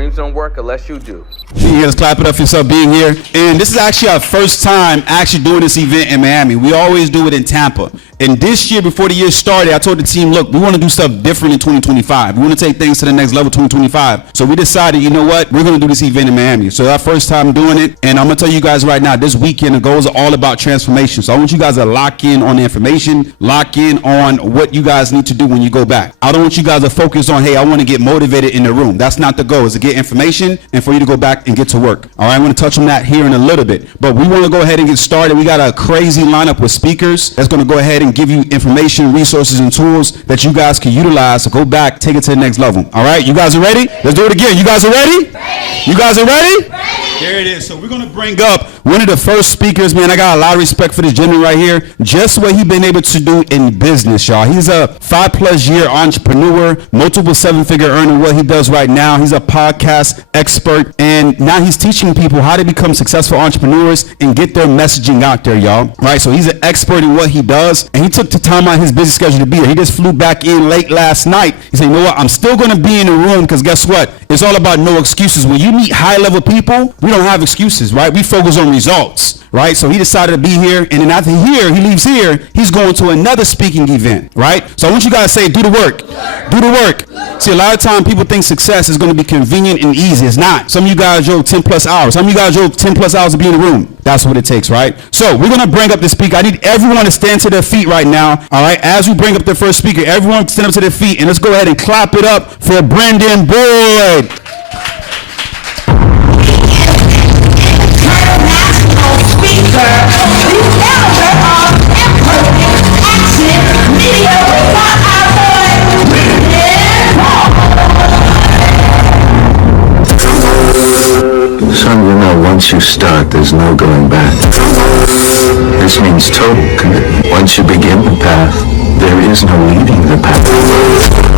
Dreams don't work unless you do. Let's clap it up for yourself being here. And this is actually our first time actually doing this event in Miami. We always do it in Tampa. And this year, before the year started, I told the team, look, we want to do stuff different in 2025. We want to take things to the next level 2025. So we decided, you know what? We're going to do this event in Miami. So our first time doing it. And I'm going to tell you guys right now, this weekend, the goals are all about transformation. So I want you guys to lock in on the information, lock in on what you guys need to do when you go back. I don't want you guys to focus on, hey, I want to get motivated in the room. That's not the goal. Is to get information and for you to go back and get to work. All right, I'm going to touch on that here in a little bit. But we want to go ahead and get started. We got a crazy lineup with speakers that's going to go ahead and give you information, resources, and tools that you guys can utilize to go back, take it to the next level. All right, you guys are ready? Let's do it again. You guys are ready? You guys are ready? There it is. So we're going to bring up one of the first speakers, man. I got a lot of respect for this gentleman right here. Just what he's been able to do in business, y'all. He's a 5+ year entrepreneur, multiple 7-figure earner. What he does right now, he's a podcast expert, and now he's teaching people how to become successful entrepreneurs and get their messaging out there, y'all. Right? So he's an expert in what he does, and he took the time out of his busy schedule to be here. He just flew back in late last night. He said, you know what? I'm still going to be in the room because guess what? It's all about no excuses. When you meet high-level people, we don't have excuses, right? We focus on results, right? So he decided to be here, and then after he leaves here, he's going to another speaking event, right? So I want you guys to say, do the work. Do the work. See, a lot of time people think success is going to be convenient and easy. It's not. Some of you guys drove 10+ hours. Some of you guys drove 10+ hours to be in the room. That's what it takes, right? So we're going to bring up the speaker. I need everyone to stand to their feet right now, all right? As we bring up the first speaker, everyone stand up to their feet, and let's go ahead and clap it up for Brendan Boyd. Son, you know, once you start, there's no going back. This means total commitment. Once you begin the path, there is no leaving the path.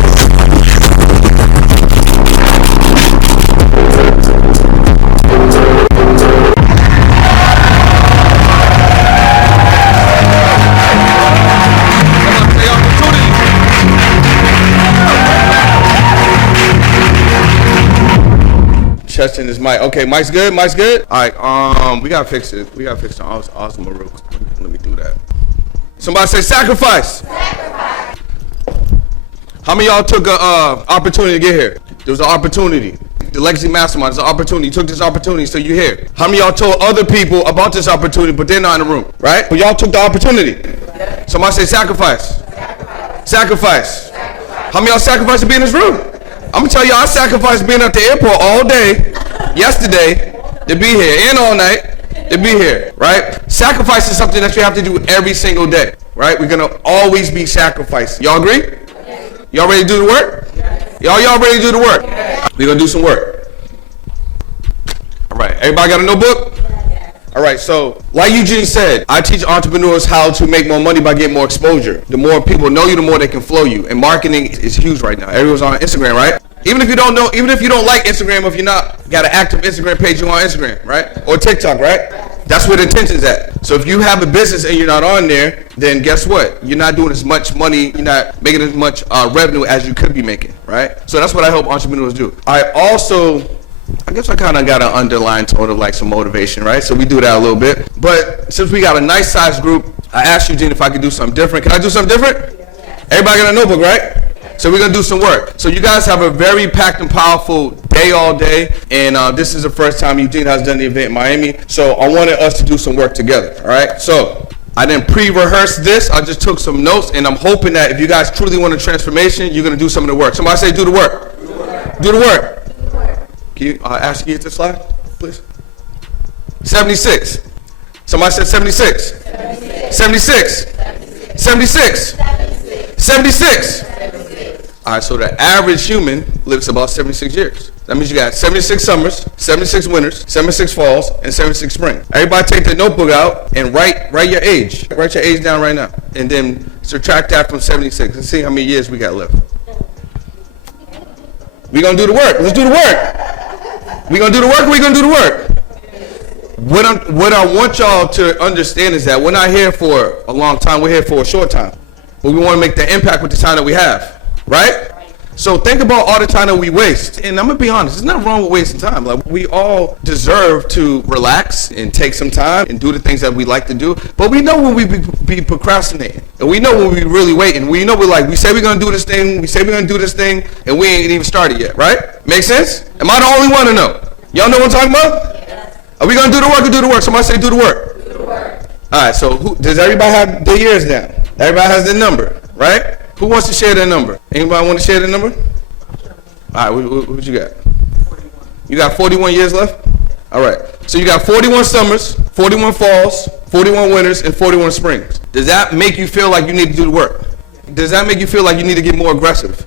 Testing this mic. Okay, mic's good. Mic's good. All right. We gotta fix it. We gotta fix the awesome real quick. Let me do that. Somebody say sacrifice. Sacrifice. How many of y'all took a opportunity to get here? There was an opportunity. The Legacy Mastermind is an opportunity. You took this opportunity, so you're here. How many of y'all told other people about this opportunity, but they're not in the room, right? But y'all took the opportunity. Somebody say sacrifice. Sacrifice. Sacrifice. How many of y'all sacrificed to be in this room? I'm gonna tell you, I sacrificed being at the airport all day, yesterday, to be here, and all night, to be here, right? Sacrifice is something that you have to do every single day, right? We're gonna always be sacrificed. Y'all agree? Y'all ready to do the work? Y'all ready to do the work? We're gonna do some work. All right, everybody got a notebook? All right, so like Eugene said, I teach entrepreneurs how to make more money by getting more exposure. The more people know you, the more they can flow you. And marketing is huge right now. Everyone's on Instagram, right? Even if you don't like Instagram, if you're not got an active Instagram page, you're on Instagram, right? Or TikTok, right? That's where the intention's at. So if you have a business and you're not on there, then guess what? You're not doing as much money, you're not making as much revenue as you could be making, right? So that's what I hope entrepreneurs do. I guess I kind of got an underlying tone of like some motivation, right? So we do that a little bit. But since we got a nice sized group, I asked Eugene if I could do something different. Can I do something different? Everybody got a notebook, right? So we're gonna do some work. So you guys have a very packed and powerful day all day, and this is the first time Eugene has done the event in Miami. So I wanted us to do some work together, all right? So I didn't pre-rehearse this. I just took some notes, and I'm hoping that if you guys truly want a transformation, you're gonna do some of the work. Somebody say, do the work. Do the work. Do the work. Can you ask you to get this slide, please? 76. Somebody said 76. 76. 76. 76. All right, so the average human lives about 76 years. That means you got 76 summers, 76 winters, 76 falls, and 76 springs. Everybody take their notebook out and write your age. Write your age down right now. And then subtract that from 76 and see how many years we got left. We're going to do the work. Let's do the work. We're going to do the work or we're going to do the work? What I want y'all to understand is that we're not here for a long time. We're here for a short time. But we want to make the impact with the time that we have. Right? So think about all the time that we waste. And I'm gonna be honest, there's nothing wrong with wasting time. Like, we all deserve to relax and take some time and do the things that we like to do. But we know when we be procrastinating. And we know when we really waiting. We know we say we're gonna do this thing, and we ain't even started yet, right? Make sense? Am I the only one to know? Y'all know what I'm talking about? Yes. Are we gonna do the work or do the work? Somebody say do the work. Do the work. All right, so does everybody have their years down? Everybody has their number, right? Who wants to share their number? Anybody want to share their number? All right, what you got? 41. You got 41 years left? All right. So you got 41 summers, 41 falls, 41 winters, and 41 springs. Does that make you feel like you need to do the work? Does that make you feel like you need to get more aggressive?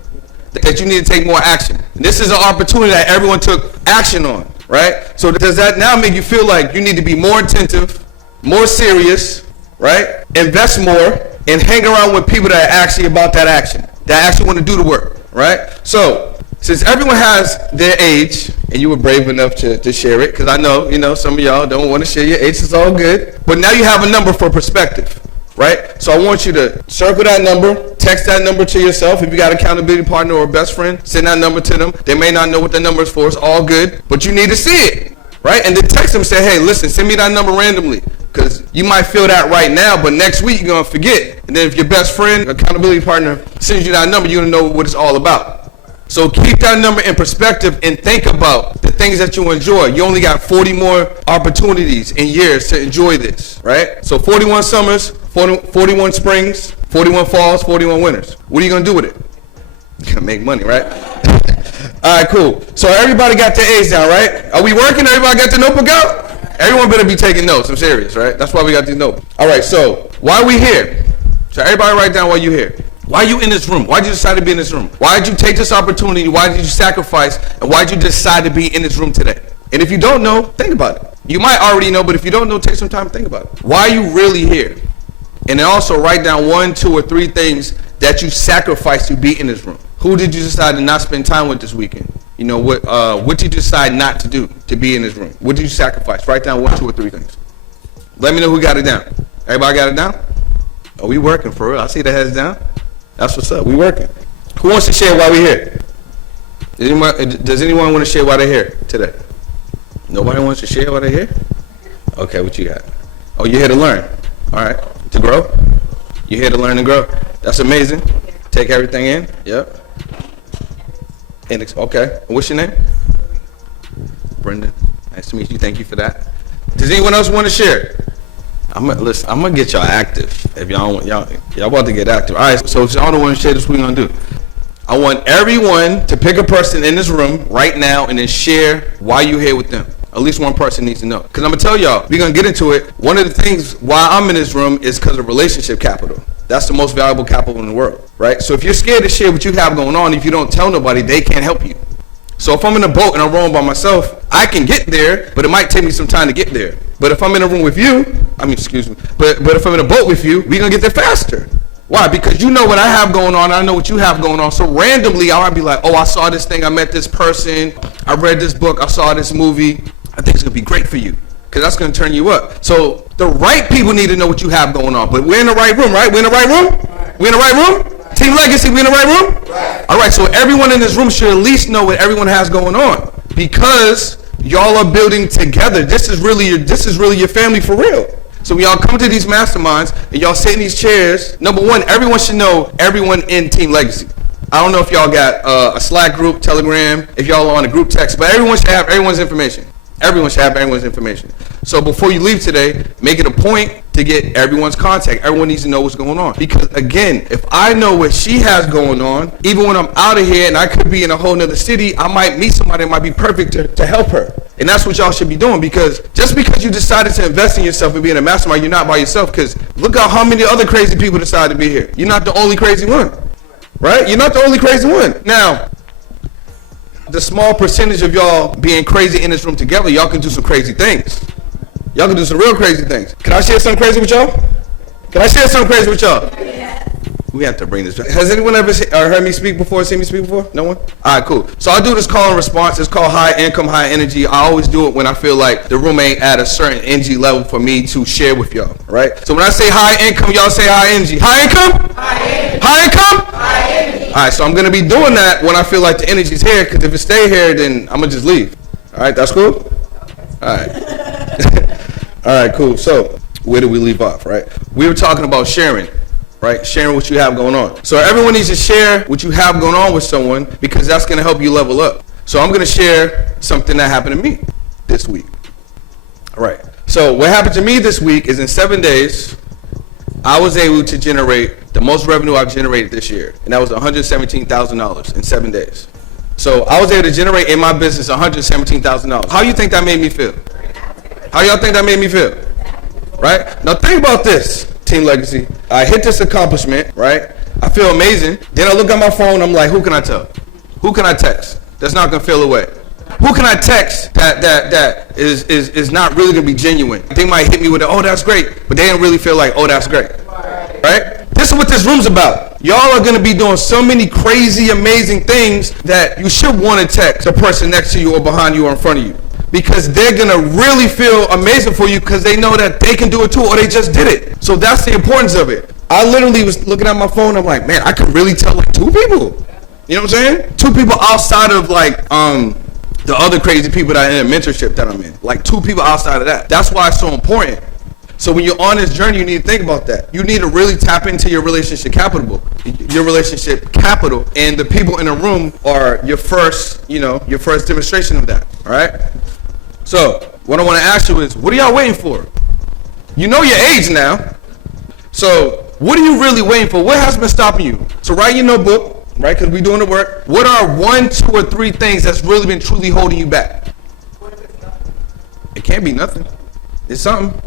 That you need to take more action? And this is an opportunity that everyone took action on, right? So does that now make you feel like you need to be more attentive, more serious, right? Invest more, and hang around with people that are actually about that action, that actually want to do the work, right? So, since everyone has their age, and you were brave enough to share it, because I know, some of y'all don't want to share your age, it's all good, but now you have a number for perspective, right? So I want you to circle that number, text that number to yourself. If you got an accountability partner or a best friend, send that number to them. They may not know what the number is for, it's all good, but you need to see it, right? And then text them and say, hey, listen, send me that number randomly. Because you might feel that right now, but next week you're going to forget. And then if your best friend, accountability partner, sends you that number, you're going to know what it's all about. So keep that number in perspective and think about the things that you enjoy. You only got 40 more opportunities in years to enjoy this, right? So 41 summers, 41 springs, 41 falls, 41 winters. What are you going to do with it? You're going to make money, right? All right, cool. So everybody got their A's down, right? Are we working? Everybody got their notebook out? Everyone better be taking notes. I'm serious, right? That's why we got these notes. All right, so why are we here? So everybody write down why you're here. Why are you in this room? Why did you decide to be in this room? Why did you take this opportunity? Why did you sacrifice? And why did you decide to be in this room today? And if you don't know, think about it. You might already know, but if you don't know, take some time to think about it. Why are you really here? And then also write down 1, 2, or 3 things that you sacrificed to be in this room. Who did you decide to not spend time with this weekend? What did you decide not to do to be in this room? What did you sacrifice? Write down 1, 2, or 3 things. Let me know who got it down. Everybody got it down? Oh, we working for real. I see the heads down. That's what's up. We working. Who wants to share why we here? Does anyone want to share why they're here today? Nobody wants to share why they're here? Okay, what you got? Oh, you're here to learn. All right. To grow? You're here to learn and grow. That's amazing. Take everything in. Yep. Okay. And what's your name? Brendan. Nice to meet you. Thank you for that. Does anyone else want to share? I'm gonna get y'all active. If y'all about to get active. All right. So if y'all don't want to share, this what we're gonna do. I want everyone to pick a person in this room right now and then share why you're here with them. At least one person needs to know. Because I'm gonna tell y'all, we're gonna get into it. One of the things why I'm in this room is because of relationship capital. That's the most valuable capital in the world, right? So if you're scared to share what you have going on, if you don't tell nobody, they can't help you. So if I'm in a boat and I'm rowing by myself, I can get there, but it might take me some time to get there. But if I'm in a room with you, but if I'm in a boat with you, we're gonna get there faster. Why? Because you know what I have going on, I know what you have going on. So randomly, I might be like, oh, I saw this thing, I met this person, I read this book, I saw this movie. I think it's gonna be great for you. Because that's going to turn you up. So the right people need to know what you have going on. But we're in the right room, right? We're in the right room? Right. We're in the right room? Team Legacy, we in the right room? Right. All right, so everyone in this room should at least know what everyone has going on. Because y'all are building together. This is really your family for real. So when y'all come to these masterminds and y'all sit in these chairs, number one, everyone should know everyone in Team Legacy. I don't know if y'all got a Slack group, Telegram, if y'all are on a group text, but everyone should have everyone's information. Everyone should have everyone's information. So before you leave today, make it a point to get everyone's contact. Everyone needs to know what's going on. Because again, if I know what she has going on, even when I'm out of here and I could be in a whole nother city, I might meet somebody that might be perfect to help her. And that's what y'all should be doing. Because just because you decided to invest in yourself and be in a mastermind, you're not by yourself. Because look at how many other crazy people decided to be here. You're not the only crazy one. Right? You're not the only crazy one. Now, the small percentage of y'all being crazy in this room together, y'all can do some crazy things. Y'all can do some real crazy things. Can I share something crazy with y'all? Can I share something crazy with y'all? Yeah. We have to bring this back. Has anyone ever heard me speak before, seen me speak before? No one? All right, cool. So I do this call and response. It's called high income, high energy. I always do it when I feel like the room ain't at a certain energy level for me to share with y'all, right? So when I say high income, y'all say high energy. High income? High energy. High income? High energy. All right, so I'm going to be doing that when I feel like the energy's here, because if it stay here, then I'm going to just leave. All right, that's cool? All right. All right, cool. So where did we leave off, right? We were talking about sharing. Right? Sharing what you have going on. So everyone needs to share what you have going on with someone, because that's going to help you level up. So I'm going to share something that happened to me this week. All right. So what happened to me this week is in 7 days, I was able to generate the most revenue I've generated this year. And that was $117,000 in 7 days. So I was able to generate in my business $117,000. How you think that made me feel? How y'all think that made me feel? Right? Now think about this. Team Legacy. I hit this accomplishment, right? I feel amazing. Then I look at my phone, I'm like, who can I tell? Who can I text that's not gonna feel away? Who can I text that is not really gonna be genuine? They might hit me with oh, that's great, but they didn't really feel like, oh, that's great, right? This is what this room's about. Y'all are gonna be doing so many crazy, amazing things that you should wanna text the person next to you or behind you or in front of you. Because they're gonna really feel amazing for you, because they know that they can do it too, or they just did it. So that's the importance of it. I literally was looking at my phone, I'm like, man, I could really tell like 2 people. You know what I'm saying? 2 people outside of like the other crazy people that are in a mentorship that I'm in. Like 2 people outside of that. That's why it's so important. So when you're on this journey, you need to think about that. You need to really tap into your relationship capital. Your relationship capital, and the people in the room are your first demonstration of that. All right? So, what I want to ask you is, what are y'all waiting for? You know your age now. So, what are you really waiting for? What has been stopping you? So, write your notebook, right? Because we're doing the work. What are 1, 2, or 3 things that's really been truly holding you back? It can't be nothing. It's something.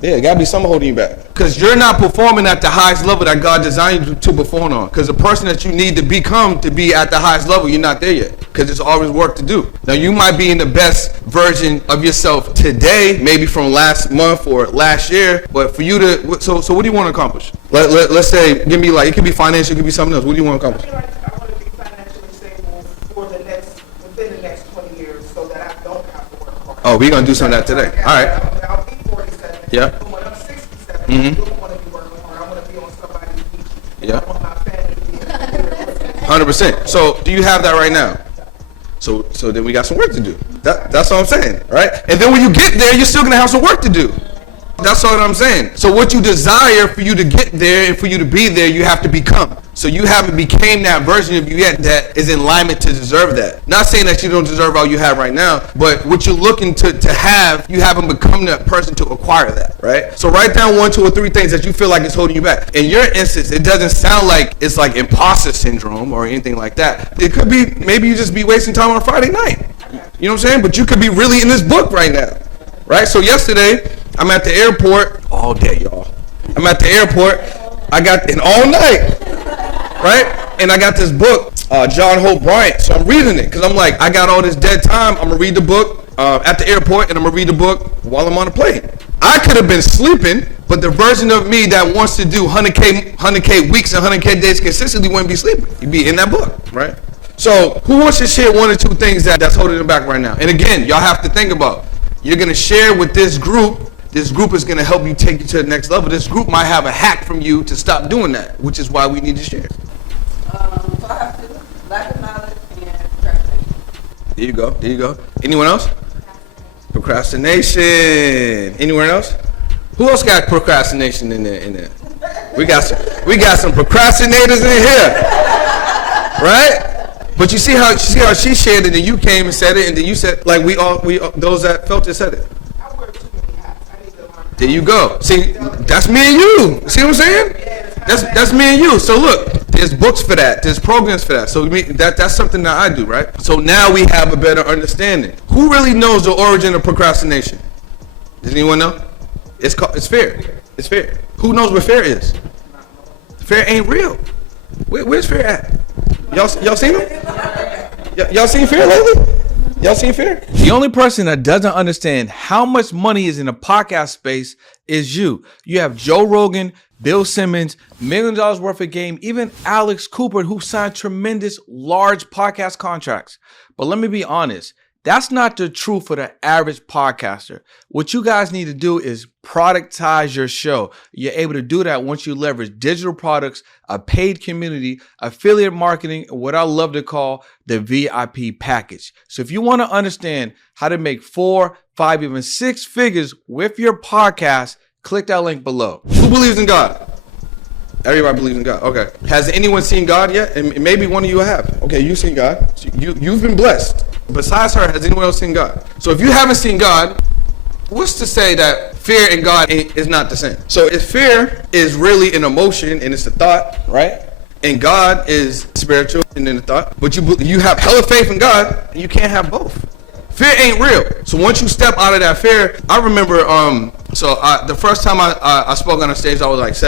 Yeah, it gotta be something holding you back. Because you're not performing at the highest level that God designed you to perform on. Because the person that you need to become to be at the highest level, you're not there yet. Because there's always work to do. Now, you might be in the best version of yourself today, maybe from last month or last year. But for you to, so what do you want to accomplish? Let's say, give me like, it could be financial, it could be something else. What do you want to accomplish? I want to be financially stable within the next 20 years, so that I don't have to work hard. Oh, we're gonna do some of that today. All right. I'll be 47. Yeah. But when I'm 67, I don't want to be working hard. I want to be on somebody's beach. Yeah. I want my family to be in 100%. So do you have that right now? So then we got some work to do. That's what I'm saying, right? And then when you get there, you're still gonna have some work to do. That's all I'm saying. So what you desire for you to get there and for you to be there, you have to become. So you haven't became that version of you yet that is in alignment to deserve that. Not saying that you don't deserve all you have right now, but what you're looking to have, you haven't become that person to acquire that, right? So write down 1, 2, or 3 things that you feel like is holding you back. In your instance, it doesn't sound like it's like imposter syndrome or anything like that. It could be, maybe you just be wasting time on a Friday night. You know what I'm saying? But you could be really in this book right now, right? So yesterday, I'm at the airport all day, y'all. I'm at the airport. I got in all night, right? And I got this book, John Hope Bryant. So I'm reading it because I'm like, I got all this dead time. I'm gonna read the book at the airport, and I'm gonna read the book while I'm on the plane. I could have been sleeping, but the version of me that wants to do 100K weeks and 100K days consistently wouldn't be sleeping. You'd be in that book, right? So who wants to share 1 or 2 things that's holding them back right now? And again, y'all have to think about, you're gonna share with this group. This group is going to help you take you to the next level. This group might have a hack from you to stop doing that, which is why we need to share. So I have to lack of knowledge and procrastination. There you go. Anyone else? Procrastination. Anyone else? Who else got procrastination in there? We got some procrastinators in here, right? But you see how she shared it, and you came and said it, and then you said, like we all those that felt it said it. There you go. See, that's me and you. See what I'm saying? That's me and you. So look, there's books for that. There's programs for that. So that's something that I do, right? So now we have a better understanding. Who really knows the origin of procrastination? Does anyone know? It's fear. It's fear. Who knows what fear is? Fear ain't real. Where's fear at? Y'all seen him? Y'all seen fear lately? Y'all seen fear? The only person that doesn't understand how much money is in the podcast space is you. You have Joe Rogan, Bill Simmons, $1 million worth of game, even Alex Cooper, who signed tremendous large podcast contracts. But let me be honest, that's not the truth for the average podcaster. What you guys need to do is productize your show. You're able to do that once you leverage digital products, a paid community, affiliate marketing, and what I love to call the VIP package. So if you want to understand how to make 4, 5, even 6 figures with your podcast, click that link below. Who believes in God? Everybody believes in God. Okay. Has anyone seen God yet? And maybe one of you have. Okay, you've seen God. You've been blessed. Besides her, has anyone else seen God? So if you haven't seen God, what's to say that fear and God is not the same? So if fear is really an emotion and it's a thought, right? And God is spiritual and then a thought, but you have hella faith in God, you can't have both. Fear ain't real. So once you step out of that fear, I remember, the first time I spoke on a stage, I was like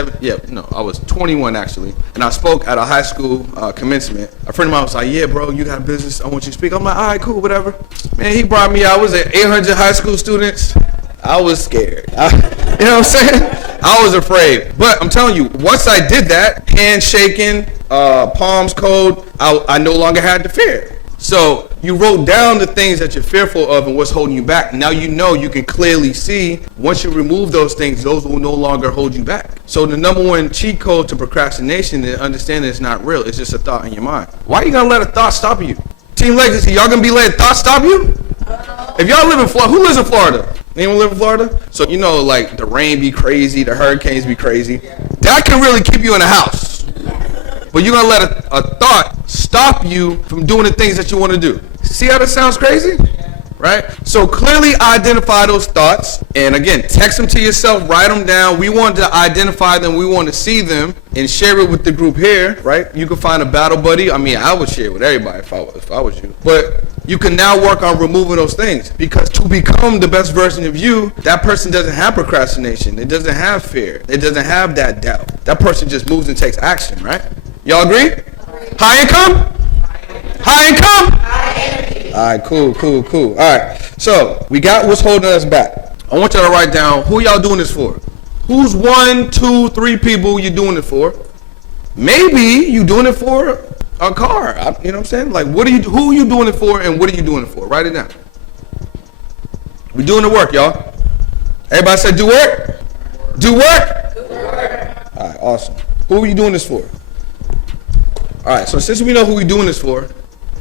I was 21 actually. And I spoke at a high school commencement. A friend of mine was like, yeah, bro, you got a business, I want you to speak. I'm like, all right, cool, whatever. Man, he brought me out. I was at 800 high school students. I was scared. You know what I'm saying? I was afraid. But I'm telling you, once I did that, hands shaking, palms cold, I no longer had the fear. So you wrote down the things that you're fearful of and what's holding you back. Now you can clearly see once you remove those things, those will no longer hold you back. So the number one cheat code to procrastination is understanding it's not real. It's just a thought in your mind. Why are you going to let a thought stop you? Team Legacy, y'all going to be letting thoughts stop you? If y'all live in Florida, who lives in Florida? Anyone live in Florida? So like the rain be crazy, the hurricanes be crazy. That can really keep you in the house. But you're going to let a thought stop you from doing the things that you want to do. See how that sounds crazy? Right? So clearly identify those thoughts. And again, text them to yourself, write them down. We want to identify them. We want to see them and share it with the group here, right? You can find a battle buddy. I mean, I would share it with everybody if I was you. But you can now work on removing those things, because to become the best version of you, that person doesn't have procrastination. It doesn't have fear. It doesn't have that doubt. That person just moves and takes action, right? Y'all agree? High income? High income? All right, cool. All right, so we got what's holding us back. I want y'all to write down who y'all doing this for. Who's 1, 2, 3 people you doing it for? Maybe you doing it for a car. You know what I'm saying? Like, who are you doing it for, and what are you doing it for? Write it down. We doing the work, y'all. Everybody say do work. Do work. Do work. All right, awesome. Who are you doing this for? All right, so since we know who we're doing this for,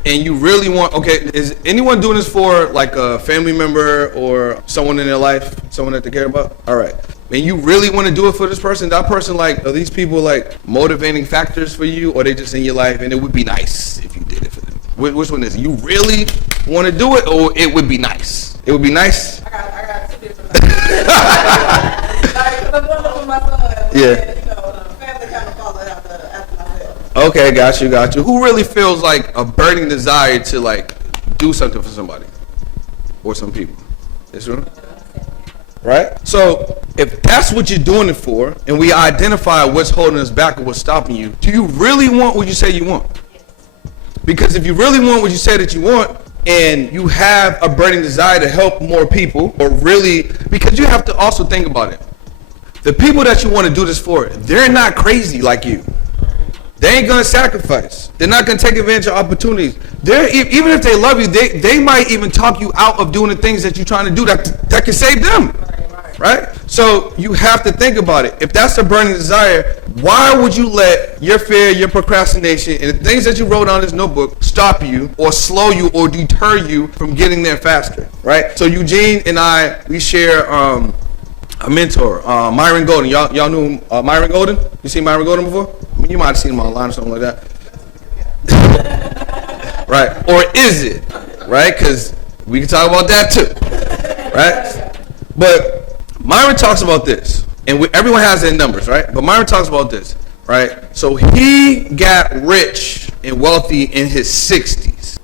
and you really want, is anyone doing this for like a family member or someone in their life, someone that they care about? All right, and you really want to do it for this person, that person, like, are these people like motivating factors for you, or they just in your life and it would be nice if you did it for them? Which one is it? You really want to do it, or it would be nice? It would be nice? I got 2 different things. Like, I'm doing it for my son. Yeah. The family kind of followed after myself. Okay, got you. Who really feels like a burning desire to like do something for somebody or some people? This room? Right? So if that's what you're doing it for, and we identify what's holding us back or what's stopping you, do you really want what you say you want? Because if you really want what you say that you want, and you have a burning desire to help more people, or really, because you have to also think about it. The people that you want to do this for, they're not crazy like you. They ain't gonna sacrifice. They're not gonna take advantage of opportunities. Even if they love you, they might even talk you out of doing the things that you're trying to do that can save them, right? So you have to think about it. If that's a burning desire, why would you let your fear, your procrastination, and the things that you wrote on this notebook stop you, or slow you, or deter you from getting there faster, right? So Eugene and I, we share a mentor, Myron Golden. Y'all knew Myron Golden? You seen Myron Golden before? I mean, you might have seen him online or something like that. Right? Or is it? Right? Because we can talk about that too. Right? But Myron talks about this. And everyone has their numbers, right? But Myron talks about this, right? So he got rich and wealthy in his 60s,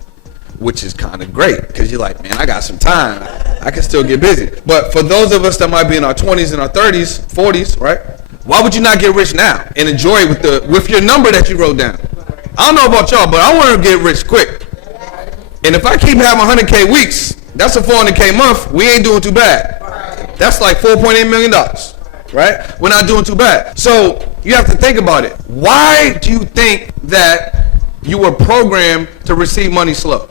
which is kind of great, because you're like, man, I got some time. I can still get busy. But for those of us that might be in our 20s and our 30s, 40s, right? Why would you not get rich now and enjoy it with your number that you wrote down? I don't know about y'all, but I want to get rich quick. And if I keep having 100K weeks, that's a 400K month. We ain't doing too bad. That's like $4.8 million. right? We're not doing too bad. So you have to think about it. Why do you think that you were programmed to receive money slow?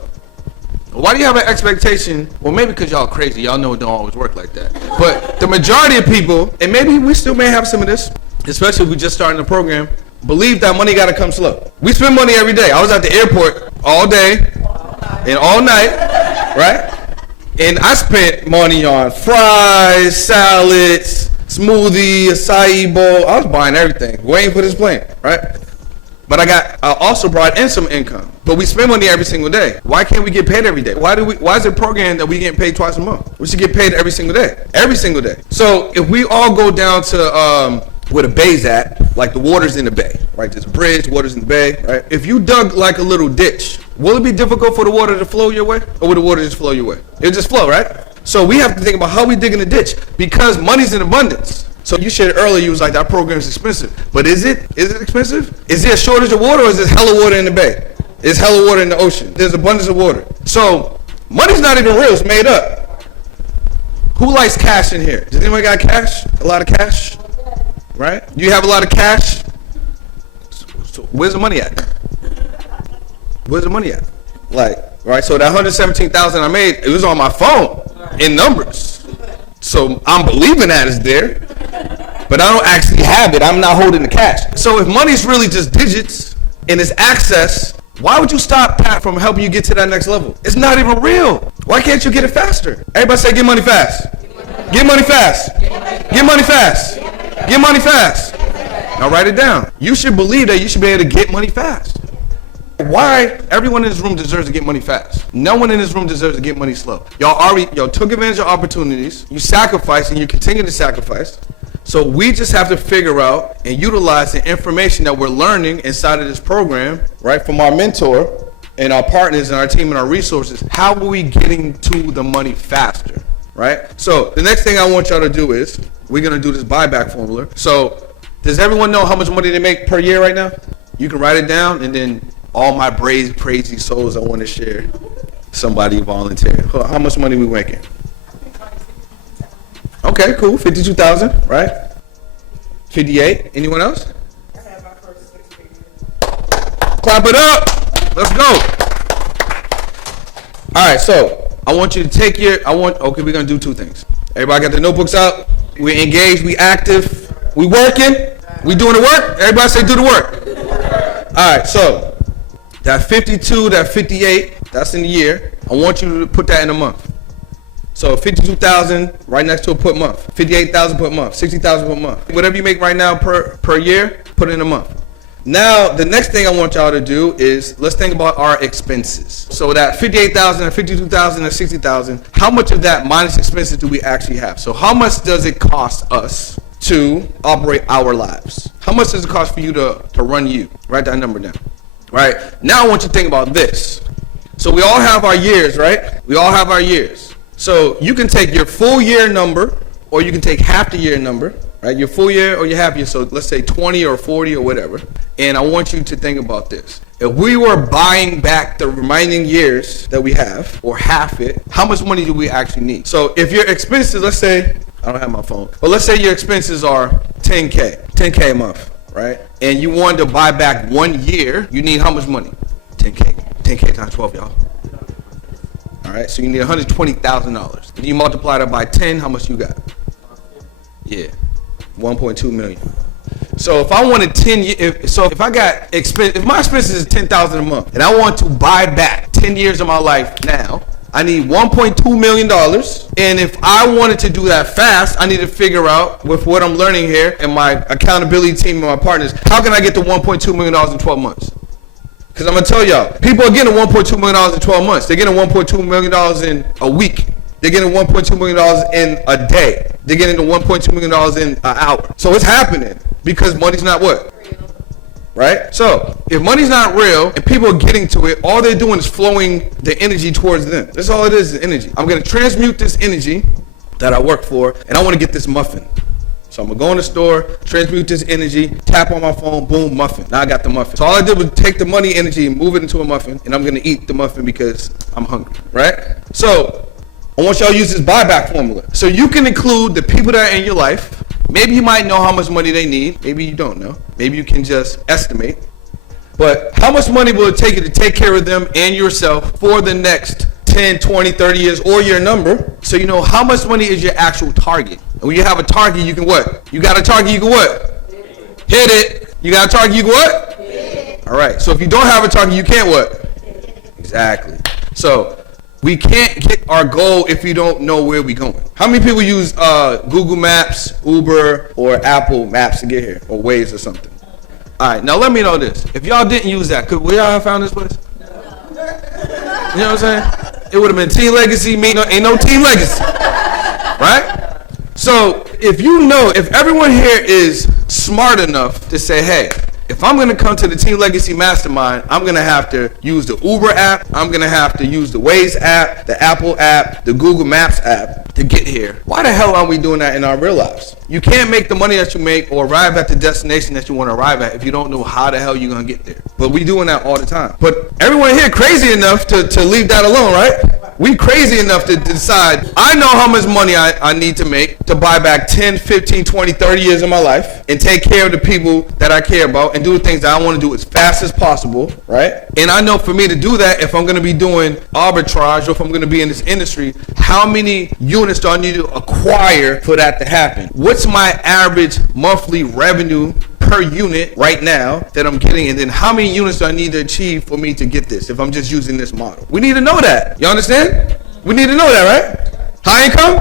Why do you have an expectation? Well, maybe because y'all crazy. Y'all know it don't always work like that. But the majority of people, and maybe we still may have some of this, especially if we just starting the program, believe that money got to come slow. We spend money every day. I was at the airport all day and all night, right? And I spent money on fries, salads, smoothie, acai bowl. I was buying everything, waiting for this plane, right? But I also brought in some income. But we spend money every single day. Why can't we get paid every day? Why is it programmed that we get paid twice a month? We should get paid every single day. Every single day. So if we all go down to where the bay's at, like the water's in the bay, right? There's a bridge, water's in the bay, right? If you dug like a little ditch, will it be difficult for the water to flow your way? Or will the water just flow your way? It'll just flow, right? So we have to think about how we dig in the ditch because money's in abundance. So you shared earlier, you was like, that program is expensive. But is it? Is it expensive? Is there a shortage of water or is there hella water in the bay? There's hella water in the ocean. There's abundance of water. So money's not even real, it's made up. Who likes cash in here? Does anyone got cash? A lot of cash? Right? You have a lot of cash? So where's the money at? Where's the money at? Like, right, so that $117,000 I made, it was on my phone in numbers. So I'm believing that it's there, but I don't actually have it. I'm not holding the cash. So if money's really just digits and it's access, why would you stop Pat from helping you get to that next level? It's not even real. Why can't you get it faster? Everybody say get money fast. Get money fast. Get money fast. Get money fast. Now write it down. You should believe that you should be able to get money fast. Why everyone in this room deserves to get money fast. No one in this room deserves to get money slow. Y'all took advantage of opportunities. You sacrificed and you continue to sacrifice. So we just have to figure out and utilize the information that we're learning inside of this program, right, from our mentor and our partners and our team and our resources. How are we getting to the money faster, right? So the next thing I want y'all to do is we're going to do this buyback formula. So does everyone know how much money they make per year right now? You can write it down, and then all my brave, crazy souls I want to share. Somebody volunteer. How much money we making? Okay, cool. 52,000, right? 58. Anyone else? I had my first 6 figures. Clap it up. Let's go. All right, so I want you to take okay, we're going to do two things. Everybody got their notebooks out? We engaged, we active, we working, we doing the work? Everybody say do the work. All right, so that 52, that 58, that's in the year. I want you to put that in a month. So 52,000 right next to a put month. 58,000 put month. 60,000 put month. Whatever you make right now per year, put it in a month. Now, the next thing I want y'all to do is let's think about our expenses. So that 58,000 and 52,000 and 60,000, how much of that minus expenses do we actually have? So how much does it cost us to operate our lives? How much does it cost for you to run you? Write that number down. Right? Now I want you to think about this. So we all have our years, right? We all have our years. So you can take your full year number or you can take half the year number, right? Your full year or your half year. So let's say 20 or 40 or whatever. And I want you to think about this. If we were buying back the remaining years that we have or half it, how much money do we actually need? So if your expenses, let's say, I don't have my phone, but let's say your expenses are 10K a month, right? And you wanted to buy back 1 year, you need how much money? 10K times 12, y'all. All right, so you need $120,000. If you multiply that by 10, how much you got? Yeah, 1.2 million. So if I wanted 10 years, if my expenses is $10,000 a month, and I want to buy back 10 years of my life now, I need $1.2 million. And if I wanted to do that fast, I need to figure out with what I'm learning here and my accountability team and my partners, how can I get to $1.2 million in 12 months? Because I'm going to tell y'all, people are getting $1.2 million in 12 months. They're getting $1.2 million in a week. They're getting $1.2 million in a day. They're getting $1.2 million in an hour. So it's happening because money's not what? Real. Right? So if money's not real and people are getting to it, all they're doing is flowing the energy towards them. That's all it is energy. I'm going to transmute this energy that I work for, and I want to get this muffin. So I'm going to go in the store, transmute this energy, tap on my phone, boom, muffin. Now I got the muffin. So all I did was take the money energy and move it into a muffin, and I'm going to eat the muffin because I'm hungry, right? So I want y'all to use this buyback formula. So you can include the people that are in your life. Maybe you might know how much money they need. Maybe you don't know. Maybe you can just estimate. But how much money will it take you to take care of them and yourself for the next 10, 20, 30 years, or your number, so you know how much money is your actual target. And when you have a target, you can what? You got a target, you can what? Hit it. You got a target, you can what? Hit. All right. So if you don't have a target, you can't what? Exactly. So we can't get our goal if we don't know where we're going. How many people use Google Maps, Uber, or Apple Maps to get here, or Waze or something? All right. Now let me know this. If y'all didn't use that, could we all have found this place? You know what I'm saying? It would have been Team Legacy. Ain't no Team Legacy, right? So if everyone here is smart enough to say, hey, if I'm going to come to the Team Legacy Mastermind, I'm going to have to use the Uber app. I'm going to have to use the Waze app, the Apple app, the Google Maps app to get here. Why the hell aren't we doing that in our real lives? You can't make the money that you make or arrive at the destination that you want to arrive at if you don't know how the hell you're going to get there. But we doing that all the time. But everyone here crazy enough to leave that alone, right? We crazy enough to decide, I know how much money I need to make to buy back 10, 15, 20, 30 years of my life and take care of the people that I care about and do the things that I want to do as fast as possible, right? And I know for me to do that, if I'm going to be doing arbitrage or if I'm going to be in this industry, how many units do I need to acquire for that to happen? What's my average monthly revenue per unit right now that I'm getting, and then how many units do I need to achieve for me to get this if I'm just using this model? We need to know that. You understand? We need to know that, right? High income?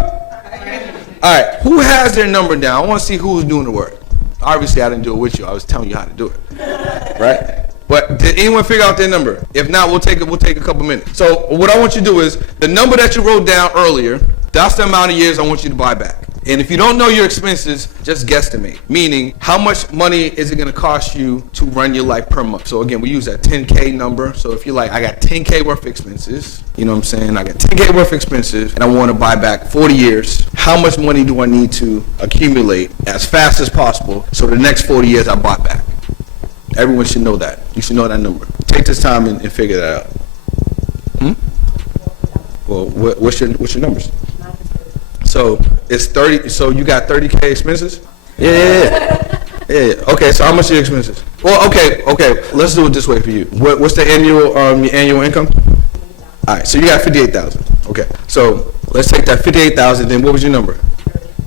All right. Who has their number down? I want to see who's doing the work. Obviously, I didn't do it with you. I was telling you how to do it, right? But did anyone figure out their number? If not, we'll take a couple minutes. So what I want you to do is the number that you wrote down earlier, that's the amount of years I want you to buy back. And if you don't know your expenses, just guesstimate. Meaning, how much money is it going to cost you to run your life per month? So again, we use that 10K number. So if you're like, I got 10K worth of expenses, you know what I'm saying? I got 10K worth of expenses and I want to buy back 40 years. How much money do I need to accumulate as fast as possible so the next 40 years I buy back? Everyone should know that. You should know that number. Take this time and figure that out. Well, what's your numbers? So it's 30. So you got 30K expenses? Yeah. Okay. So how much are your expenses? Well, okay. Let's do it this way for you. What's the annual income? All right. So you got 58,000. Okay. So let's take that 58,000. Then what was your number?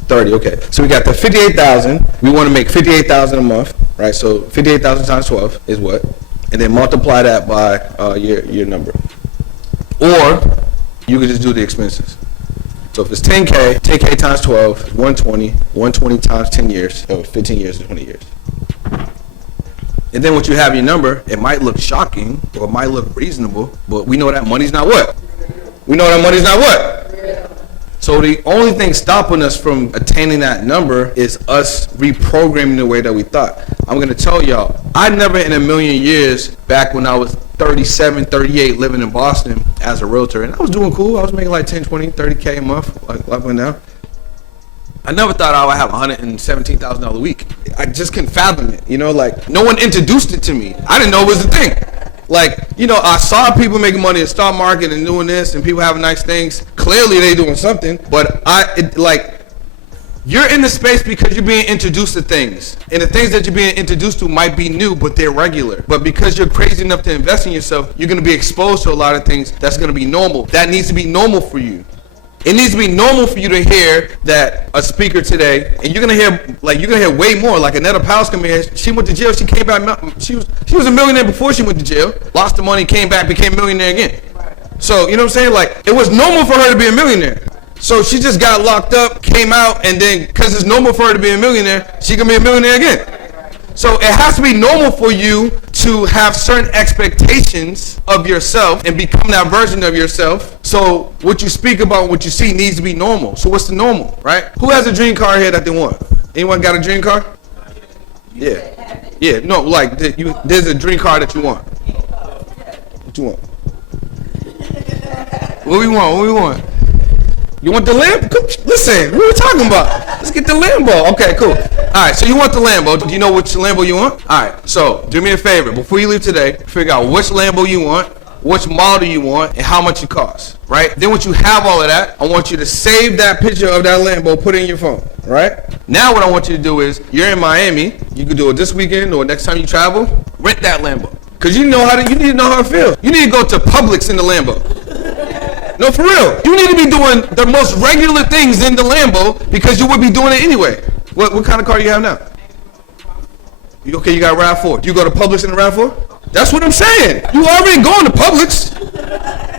30. Okay. So we got the 58,000. We want to make 58,000 a month, right? So 58,000 times 12 is what? And then multiply that by your number. Or you could just do the expenses. So if it's 10K, 10K times 12, 120, 120 times 10 years, 15 years to 20 years. And then once you have your number, it might look shocking or it might look reasonable, but we know that money's not what? We know that money's not what? So the only thing stopping us from attaining that number is us reprogramming the way that we thought. I'm going to tell y'all, I never in a million years, back when I was 37, 38, living in Boston as a realtor, and I was doing cool. I was making like 10, 20, 30K a month, like up and down. I never thought I would have $117,000 a week. I just couldn't fathom it. You know, like no one introduced it to me. I didn't know it was a thing. Like, you know, I saw people making money in the stock market and doing this and people having nice things. Clearly they doing something, but you're in the space because you're being introduced to things. And the things that you're being introduced to might be new, but they're regular. But because you're crazy enough to invest in yourself, you're going to be exposed to a lot of things that's going to be normal. That needs to be normal for you. It needs to be normal for you to hear that a speaker today, and you're gonna hear way more. Like Annetta Powell's coming here. She went to jail. She came back. She was a millionaire before she went to jail. Lost the money, came back, became a millionaire again. So you know what I'm saying? Like it was normal for her to be a millionaire. So she just got locked up, came out, and then because it's normal for her to be a millionaire, she can be a millionaire again. So it has to be normal for you to have certain expectations of yourself and become that version of yourself. So what you speak about, what you see needs to be normal. So what's the normal, right? Who has a dream car here that they want? Anyone got a dream car? Yeah. Yeah, no, like there's a dream car that you want. What you want? What we want? You want the Lambo? Listen, what are we talking about? Let's get the Lambo. Okay, cool. All right, so you want the Lambo. Do you know which Lambo you want? All right, so do me a favor. Before you leave today, figure out which Lambo you want, which model you want, and how much it costs, right? Then once you have all of that, I want you to save that picture of that Lambo, put it in your phone, right? Now what I want you to do is, you're in Miami, you can do it this weekend or next time you travel, rent that Lambo. Cause you need to know how it feels. You need to go to Publix in the Lambo. No, for real. You need to be doing the most regular things in the Lambo because you would be doing it anyway. What kind of car do you have now? Okay, you got a RAV4. Do you go to Publix in the RAV4? That's what I'm saying. You already going to Publix,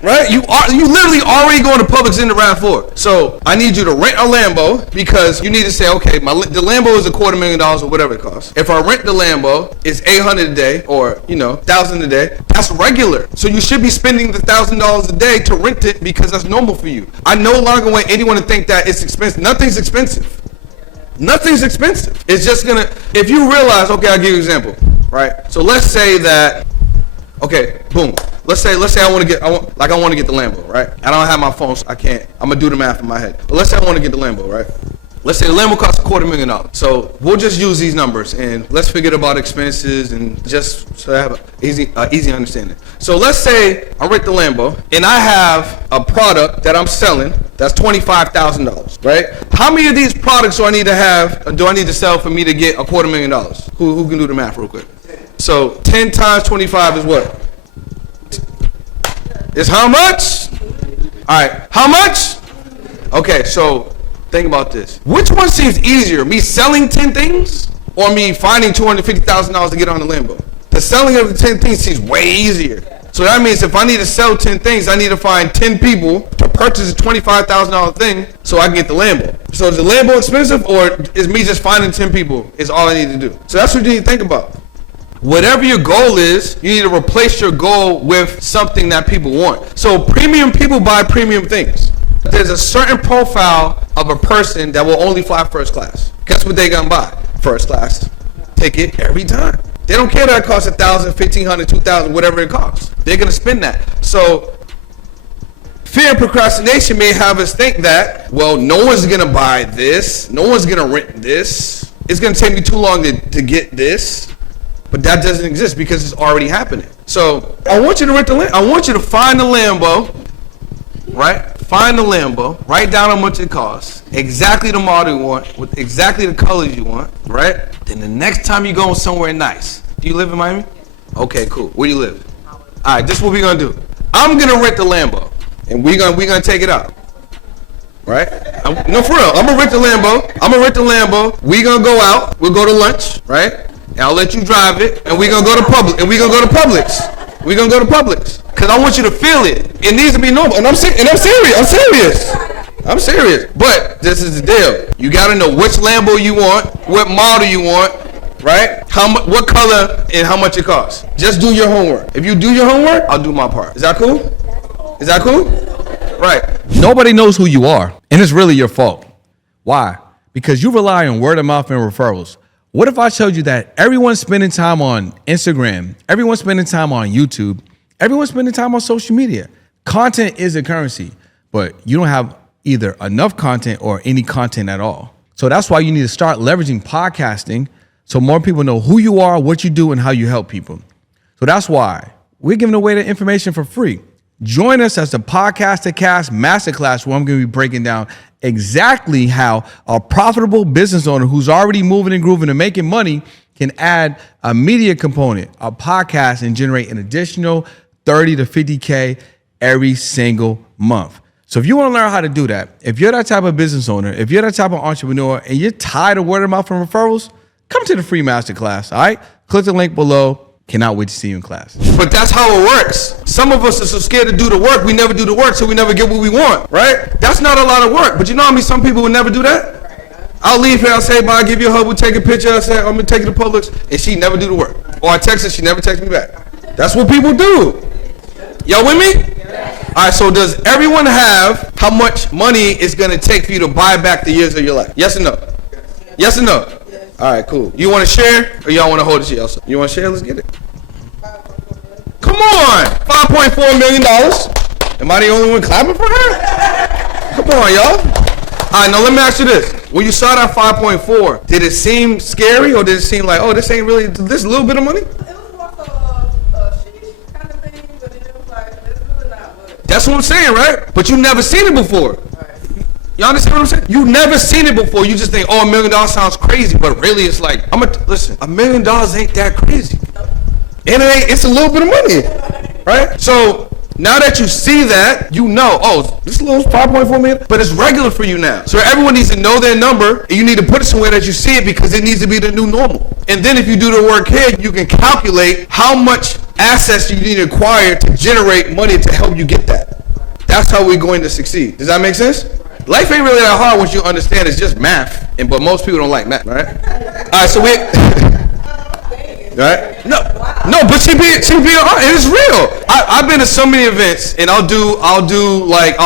right? You literally already going to Publix in the RAV4. So I need you to rent a Lambo because you need to say, okay, the Lambo is $250,000 or whatever it costs. If I rent the Lambo, it's $800 a day or $1,000 a day. That's regular. So you should be spending the $1,000 a day to rent it because that's normal for you. I no longer want anyone to think that it's expensive. Nothing's expensive. Nothing's expensive. It's just if you realize, okay, I'll give you an example, right? So let's say that, okay, boom. Let's say I want to get the Lambo, right? I don't have my phone, so I can't. I'm gonna do the math in my head. But let's say I want to get the Lambo, right? Let's say the Lambo costs $250,000. So we'll just use these numbers and let's forget about expenses and just so I have an easy understanding. So let's say I rent the Lambo and I have a product that I'm selling that's $25,000, right? How many of these products do I need to sell for me to get $250,000? Who can do the math real quick? So 10 times 25 is what? Is how much? All right, how much? Okay, so think about this. Which one seems easier, me selling 10 things or me finding $250,000 to get on the Lambo? The selling of the 10 things seems way easier. So that means if I need to sell 10 things, I need to find 10 people to purchase a $25,000 thing so I can get the Lambo. So is the Lambo expensive or is me just finding 10 people is all I need to do? So that's what you need to think about. Whatever your goal is, you need to replace your goal with something that people want. So premium people buy premium things. There's a certain profile of a person that will only fly first class. Guess what they gonna buy? First class ticket every time. They don't care that it costs $1,000, $1,500, $2,000, whatever it costs. They're gonna spend that. So fear and procrastination may have us think that, well, no one's gonna buy this, no one's gonna rent this, it's gonna take me too long to get this. But that doesn't exist because it's already happening. So I want you to rent the Lambo. I want you to find the Lambo, right? Find the Lambo, write down how much it costs, exactly the model you want, with exactly the colors you want, right? Then the next time you go somewhere nice. Do you live in Miami? Okay, cool. Where do you live? All right, this is what we're gonna do. I'm gonna rent the Lambo, and we're gonna take it out, right? No, for real. I'm gonna rent the Lambo. We're gonna go out. We'll go to lunch, right? And I'll let you drive it, and we're gonna go to Publix. We're gonna go to Publix. Cause I want you to feel it. It needs to be normal. And I'm serious. But this is the deal. You gotta know which Lambo you want, what model you want, right? What color and how much it costs. Just do your homework. If you do your homework, I'll do my part. Is that cool? Is that cool? Right. Nobody knows who you are, and it's really your fault. Why? Because you rely on word of mouth and referrals. What if I showed you that everyone's spending time on Instagram, everyone's spending time on YouTube, everyone's spending time on social media? Content is a currency, but you don't have either enough content or any content at all. So that's why you need to start leveraging podcasting so more people know who you are, what you do, and how you help people. So that's why we're giving away the information for free. Join us as the Podcast to Cast Masterclass, where I'm going to be breaking down exactly how a profitable business owner who's already moving and grooving and making money can add a media component, a podcast, and generate an additional 30 to 50K every single month. So if you want to learn how to do that, if you're that type of business owner, if you're that type of entrepreneur, and you're tired of word of mouth and referrals, come to the free masterclass, all right? Click the link below. Cannot wait to see you in class. But that's how it works. Some of us are so scared to do the work, we never do the work, so we never get what we want, right? That's not a lot of work. But you know how many some people would never do that? I'll leave here, I'll say bye, give you a hug, we'll take a picture, I'll say I'm gonna take you to Publix, and she never do the work. Or I text her, she never texts me back. That's what people do. Y'all with me? All right, so does everyone have how much money it's gonna take for you to buy back the years of your life? Yes or no? Yes or no? All right, cool. You want to share or y'all want to hold it to yourself? You want to share? Let's get it. Come on, $5.4 million. Am I the only one clapping for her? Come on, y'all. All right, now let me ask you this. When you saw that 5.4, did it seem scary or did it seem like, oh, this ain't really, this little bit of money? It was more so a sheesh kind of thing, but it was like, That's what I'm saying, right? But you never seen it before. You understand what I'm saying? You never seen it before. You just think, oh, $1 million sounds crazy, but really it's like, listen, $1 million ain't that crazy. And it's a little bit of money, right? So now that you see that, you know, oh, this little 5.4 million, but it's regular for you now. So everyone needs to know their number, and you need to put it somewhere that you see it because it needs to be the new normal. And then if you do the work here, you can calculate how much assets you need to acquire to generate money to help you get that. That's how we're going to succeed. Does that make sense? Life ain't really that hard once you understand it's just math, but most people don't like math, right? All right, so we, right? No, but she being honest, it's real. I've been to so many events, and I'll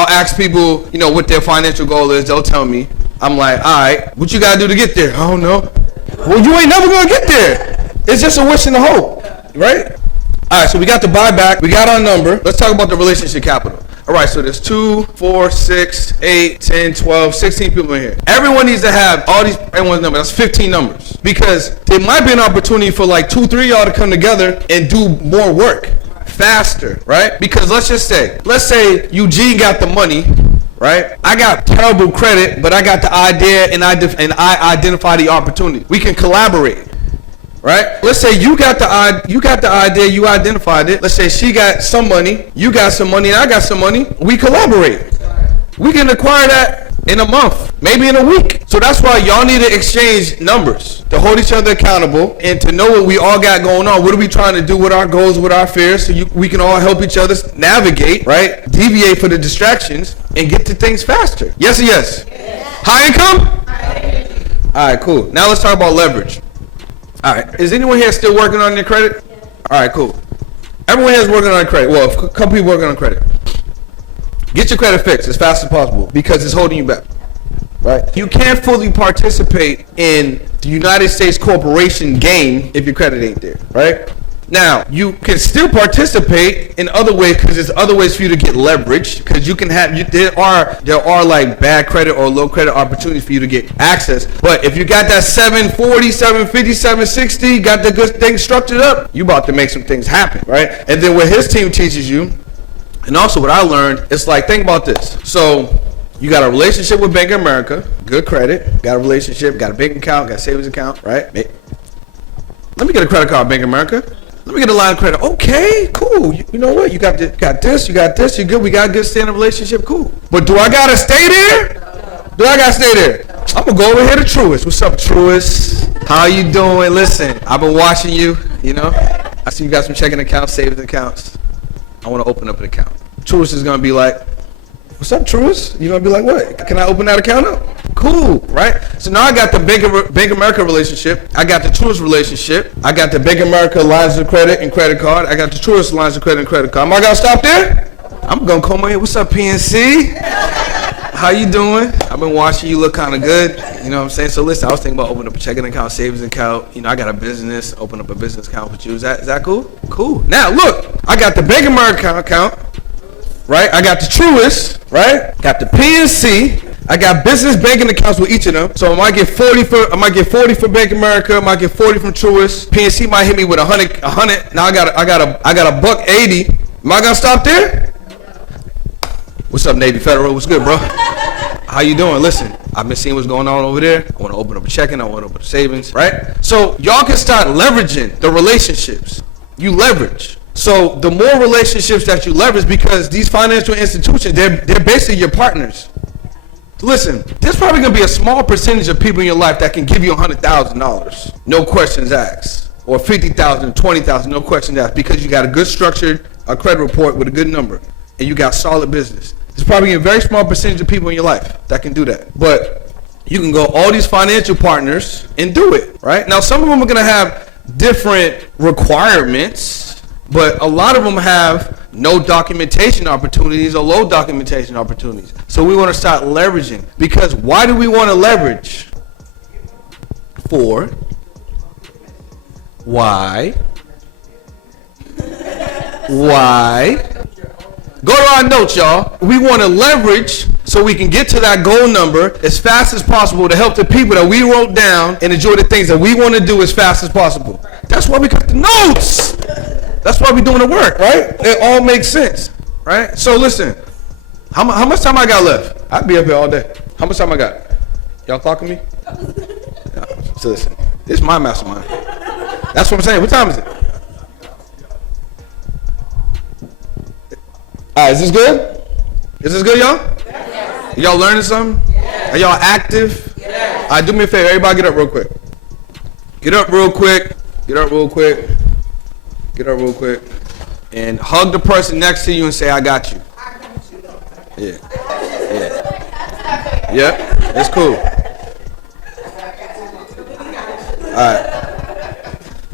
ask people, you know, what their financial goal is. They'll tell me. I'm like, all right, what you gotta do to get there? I don't know. Well, you ain't never gonna get there. It's just a wish and a hope, right? All right, so we got the buyback. We got our number. Let's talk about the relationship capital. All right, so there's 2, 4, 6, 8, 10, 12, 16 people in here. Everyone needs to have all these, everyone's number. That's 15 numbers. Because there might be an opportunity for like 2, 3 of y'all to come together and do more work faster, right? Because let's say Eugene got the money, right? I got terrible credit, but I got the idea and I identify the opportunity. We can collaborate. Right? Let's say you got the idea, you identified it. Let's say she got some money, you got some money, and I got some money. We collaborate. We can acquire that in a month, maybe in a week. So that's why y'all need to exchange numbers to hold each other accountable and to know what we all got going on. What are we trying to do with our goals, with our fears, so we can all help each other navigate, right? Deviate for the distractions and get to things faster. Yes or yes? High income? All right, cool. Now let's talk about leverage. All right, is anyone here still working on their credit? All right, cool. Everyone here is working on their credit. Well, a couple people working on credit. Get your credit fixed as fast as possible because it's holding you back, right? You can't fully participate in the United States corporation game if your credit ain't there, right? Now, you can still participate in other ways because there's other ways for you to get leverage because you can have, there are like bad credit or low credit opportunities for you to get access. But if you got that 740, 750, 760, got the good thing structured up, you about to make some things happen, right? And then what his team teaches you, and also what I learned, it's like, think about this. So you got a relationship with Bank of America, good credit, got a relationship, got a bank account, got a savings account, right? Let me get a credit card, Bank of America. Let me get a line of credit. Okay, cool. You know what? You got this. You good. We got a good standing relationship. Cool. But do I gotta stay there? Do I gotta stay there? I'm gonna go over here to Truist. What's up, Truist? How you doing? Listen, I've been watching you. You know, I see you got some checking accounts, savings accounts. I want to open up an account. Truist is gonna be like, what's up, Truist? You're gonna be like, what? Can I open that account up? Cool, right? So now I got the Bank of America relationship. I got the Truist relationship. I got the Bank of America lines of credit and credit card. I got the Truist lines of credit and credit card. Am I gonna stop there? I'm gonna come in here. What's up, PNC? How you doing? I've been watching you, look kind of good. You know what I'm saying? So listen, I was thinking about opening up a checking account, savings account. You know, I got a business. Open up a business account with you. Is that cool? Cool. Now look, I got the Bank of America account. Right? I got the Truist, right? Got the PNC. I got business banking accounts with each of them. So I might get 40 for Bank of America, I might get 40 from Truist. PNC might hit me with 100. Now I got a $180. Am I gonna stop there? What's up, Navy Federal? What's good, bro? How you doing? Listen, I've been seeing what's going on over there. I want to open up a checking, I want to open up savings, right? So y'all can start leveraging the relationships. You leverage. So the more relationships that you leverage, because these financial institutions, they're basically your partners. Listen, there's probably gonna be a small percentage of people in your life that can give you $100,000, no questions asked, or $50,000, $20,000, no questions asked, because you got a good structured credit report with a good number, and you got solid business. There's probably a very small percentage of people in your life that can do that, but you can go all these financial partners and do it, right? Now, some of them are gonna have different requirements. But a lot of them have no documentation opportunities or low documentation opportunities. So we want to start leveraging. Because why do we want to leverage? For why? Go to our notes, y'all. We want to leverage so we can get to that goal number as fast as possible to help the people that we wrote down and enjoy the things that we want to do as fast as possible. That's why we got the notes. That's why we're doing the work, right? It all makes sense, right? So listen, How much time I got left? I'd be up here all day. How much time I got? Y'all clocking me? No. So listen, this is my mastermind. That's what I'm saying. What time is it? All right, is this good? Is this good, y'all? Yes. Y'all learning something? Yes. Are y'all active? Yes. All right, do me a favor. Everybody get up real quick. Get up real quick. Get up real quick. Get up real quick. And hug the person next to you and say, I got you. Yeah. Yeah. Yep. That's cool. All right.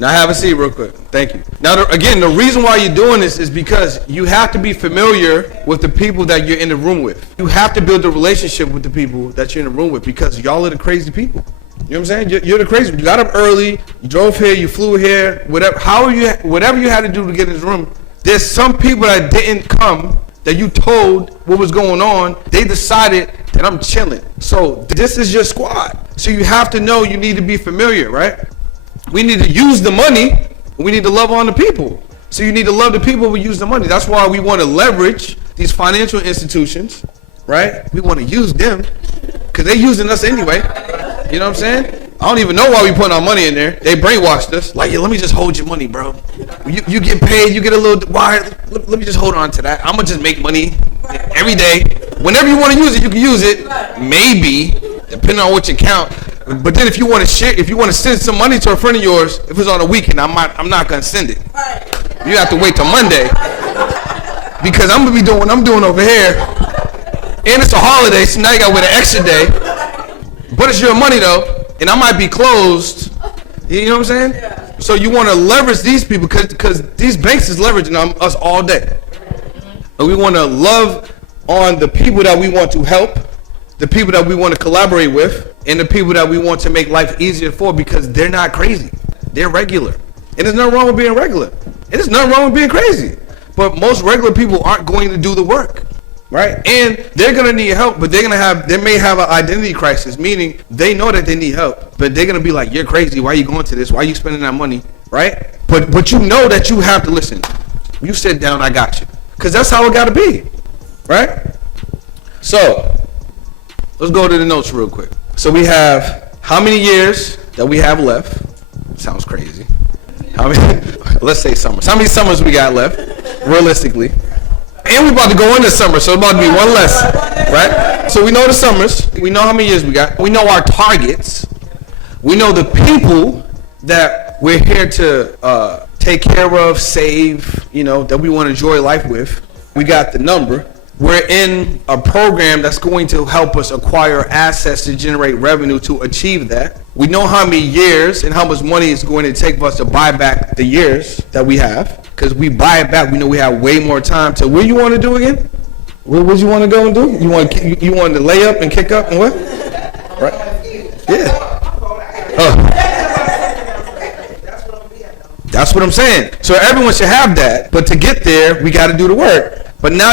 Now have a seat real quick. Thank you. Now, again, the reason why you're doing this is because you have to be familiar with the people that you're in the room with. You have to build a relationship with the people that you're in the room with because y'all are the crazy people. You know what I'm saying? You're the crazy people. You got up early, you drove here, you flew here, whatever you had to do to get in this room. There's some people that didn't come that you told what was going on. They decided that I'm chilling. So this is your squad. So you have to know you need to be familiar, right? We need to use the money. We need to love on the people. So you need to love the people we use the money. That's why we want to leverage these financial institutions, right? We want to use them because they're using us anyway. You know what I'm saying? I don't even know why we putting our money in there. They brainwashed us. Like, yeah, let me just hold your money, bro. You get paid, you get a little wire. Let me just hold on to that. I'm going to just make money every day. Whenever you want to use it, you can use it. Maybe, depending on what you count. But then if you want to share, if you want to send some money to a friend of yours, if it's on a weekend, I'm not going to send it. You have to wait till Monday. Because I'm going to be doing what I'm doing over here. And it's a holiday, so now you got to wait an extra day. But it's your money, though. And I might be closed. You know what I'm saying? Yeah. So you want to leverage these people because these banks is leveraging us all day. And we want to love on the people that we want to help, the people that we want to collaborate with, and the people that we want to make life easier for because they're not crazy. They're regular. And there's nothing wrong with being regular. And there's nothing wrong with being crazy. But most regular people aren't going to do the work. Right? And they're going to need help, but they may have an identity crisis, meaning they know that they need help, but they're going to be like, you're crazy. Why are you going to this? Why are you spending that money? Right? But you know that you have to listen. You sit down, I got you. Because that's how it got to be. Right? So, let's go to the notes real quick. So we have how many years that we have left. Sounds crazy. Let's say summers. How many summers we got left, realistically? And we're about to go into summer, so it's about to be one less, right? So we know the summers. We know how many years we got. We know our targets. We know the people that we're here to take care of, save, that we want to enjoy life with. We got the number. We're in a program that's going to help us acquire assets to generate revenue to achieve that. We know how many years and how much money it's going to take for us to buy back the years that we have. Because we buy it back, we know we have way more time to. What you want to do again? What you want to go and do? You want to lay up and kick up and what? Right? Yeah. That's what I'm saying. So everyone should have that, but to get there, we got to do the work. But now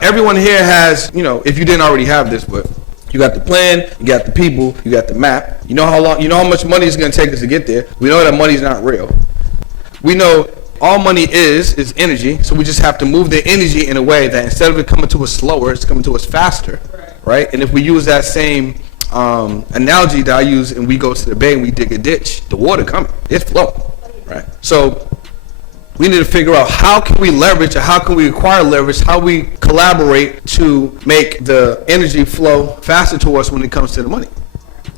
everyone here has, if you didn't already have this, but you got the plan, you got the people, you got the map. You know how much money it's going to take us to get there. We know that money's not real. We know all money is energy, so we just have to move the energy in a way that instead of it coming to us slower, it's coming to us faster, right? And if we use that same analogy that I use and we go to the bay and we dig a ditch, the water coming, it's flowing, right? So we need to figure out how can we leverage or how can we acquire leverage, how we collaborate to make the energy flow faster to us when it comes to the money.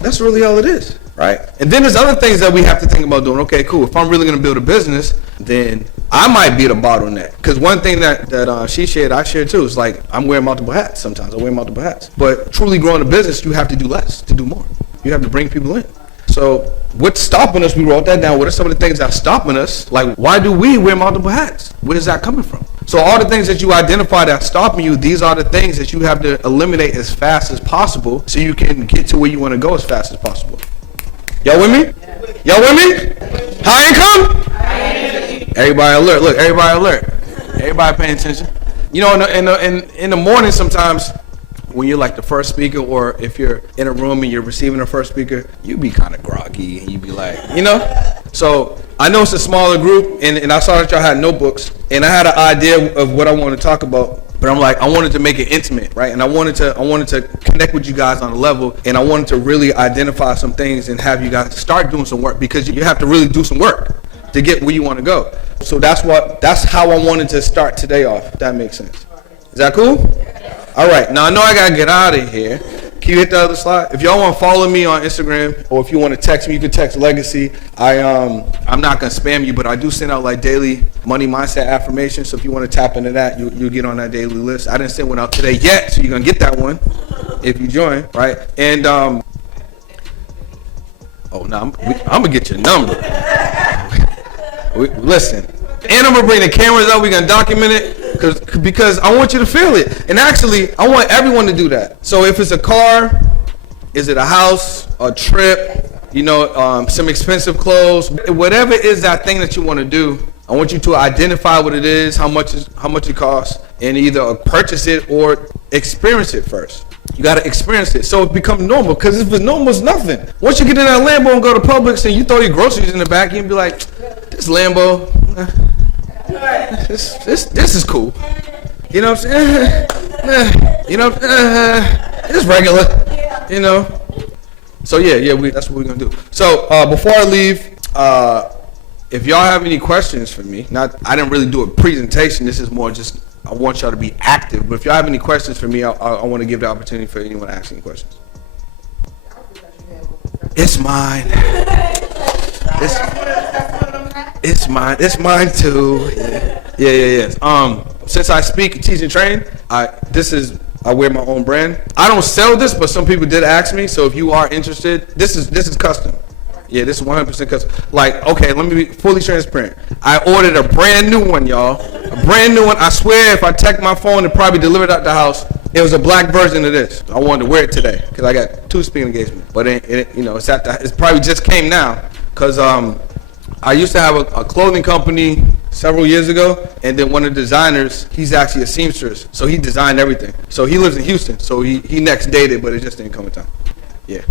That's really all it is, right? And then there's other things that we have to think about doing. Okay, cool. If I'm really going to build a business, then I might be the bottleneck. Because one thing that she shared, I shared too, is like I'm wearing multiple hats sometimes. I wear multiple hats. But truly growing a business, you have to do less to do more. You have to bring people in. So what's stopping us? We wrote that down. What are some of the things that's stopping us? Like, why do we wear multiple hats? Where's that coming from? So all the things that you identify that's stopping you, these are the things that you have to eliminate as fast as possible so you can get to where you want to go as fast as possible. Y'all with me? Y'all with me? High income? Everybody alert. Look, everybody alert. Everybody paying attention. In the morning sometimes, when you're like the first speaker, or if you're in a room and you're receiving the first speaker, you be kind of groggy and you be like, So I know it's a smaller group, and I saw that y'all had notebooks, and I had an idea of what I want to talk about But I'm like, I wanted to make it intimate, right? And I wanted to connect with you guys on a level, and I wanted to really identify some things and have you guys start doing some work, because you have to really do some work to get where you want to go. So that's how I wanted to start today off, if that makes sense. Is that cool? All right, now I know I gotta get out of here. Can you hit the other slide? If y'all want to follow me on Instagram, or if you want to text me, you can text Legacy. I'm not gonna spam you, but I do send out like daily money mindset affirmations. So if you want to tap into that, you'll get on that daily list. I didn't send one out today yet, so you're gonna get that one if you join, right? And I'm gonna get your number. Listen, and I'm gonna bring the cameras up. We're gonna document it. Because I want you to feel it. And actually, I want everyone to do that. So if it's a car, is it a house, a trip, some expensive clothes, whatever it is that thing that you want to do, I want you to identify what it is, how much it costs, and either purchase it or experience it first. You got to experience it so it becomes normal, because if it's normal, it's nothing. Once you get in that Lambo and go to Publix and you throw your groceries in the back, you can be like, this Lambo, this is cool. You know what I'm saying? It's regular. So that's what we're gonna do. So before I leave, if y'all have any questions for me, I didn't really do a presentation. This is more just I want y'all to be active. But if y'all have any questions for me, I want to give the opportunity for anyone to ask any questions. It's mine. It's mine. It's mine too. Yeah. Since I speak, teach, and train, I wear my own brand. I don't sell this, but some people did ask me. So if you are interested, this is custom. Yeah, this is 100% custom. Like, okay, let me be fully transparent. I ordered a brand new one, y'all. A brand new one. I swear, if I check my phone, it probably delivered out the house. It was a black version of this. I wanted to wear it today because I got 2 speaking engagements. But it probably just came now because I used to have a clothing company several years ago, and then one of the designers, he's actually a seamstress, so he designed everything. So he lives in Houston, so he next dated, but it just didn't come in time. Yeah.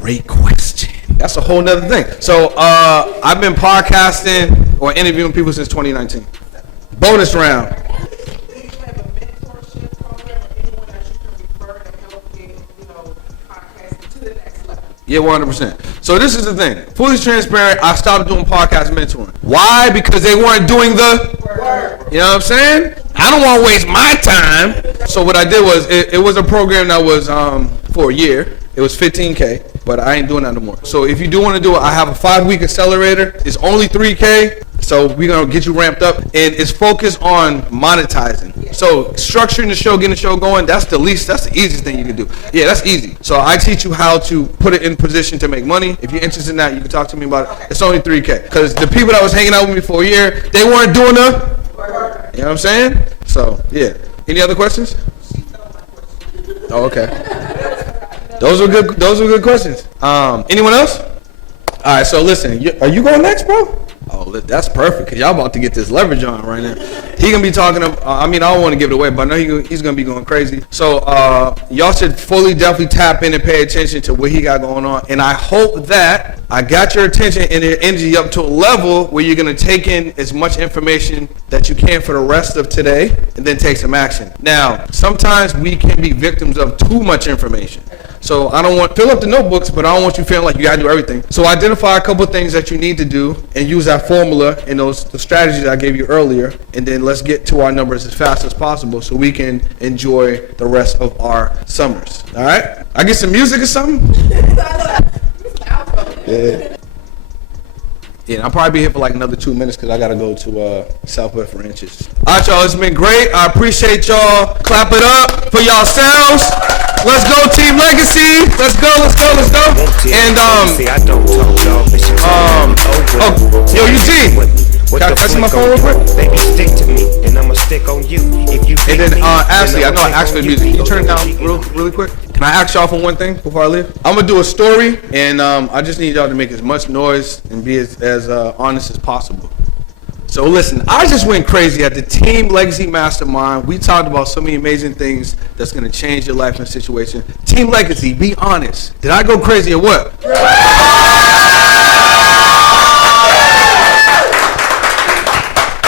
Great question. That's a whole nother thing. So I've been podcasting or interviewing people since 2019. Bonus round. Yeah, 100%. So this is the thing. Fully transparent, I stopped doing podcast mentoring. Why? Because they weren't doing the work. You know what I'm saying? I don't want to waste my time. So what I did was, it was a program that was for a year. It was $15K, but I ain't doing that no more. So if you do want to do it, I have a 5-week accelerator. It's only $3K. So we're going to get you ramped up, and it's focused on monetizing. So structuring the show, getting the show going, that's the easiest thing you can do. Yeah, that's easy. So I teach you how to put it in position to make money. If you're interested in that, you can talk to me about it. It's only $3K. Because the people that was hanging out with me for a year, they weren't doing the work. You know what I'm saying? So, yeah. Any other questions? Oh, okay. Those were good questions. Anyone else? All right, so listen, are you going next, bro? Oh, that's perfect, because y'all about to get this leverage on right now. He gonna be talking, I don't want to give it away, but I know he's gonna be going crazy. So y'all should definitely tap in and pay attention to what he got going on. And I hope that I got your attention and your energy up to a level where you're gonna take in as much information that you can for the rest of today and then take some action. Now, sometimes we can be victims of too much information. So I don't want to fill up the notebooks, but I don't want you feeling like you gotta do everything. So identify a couple of things that you need to do and use that formula and the strategies I gave you earlier, and then let's get to our numbers as fast as possible so we can enjoy the rest of our summers. All right? I get some music or something? Yeah. Yeah, I'll probably be here for like another 2 minutes because I gotta go to Southwest for inches. All right, y'all, it's been great. I appreciate y'all. Clap it up for yourselves. Let's go, Team Legacy. Let's go. And yo, Eugene. Can I see my phone real quick? Baby, stick to me, and I'ma stick on you. If you and then Ashley, I know I asked for the music. Can you turn it down really quick? Can I ask y'all for one thing before I leave? I'm gonna do a story, and I just need y'all to make as much noise and be as honest as possible. So listen, I just went crazy at the Team Legacy Mastermind. We talked about so many amazing things that's gonna change your life and situation. Team Legacy, be honest. Did I go crazy or what?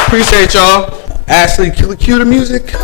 Appreciate y'all. Ashley, cue the music.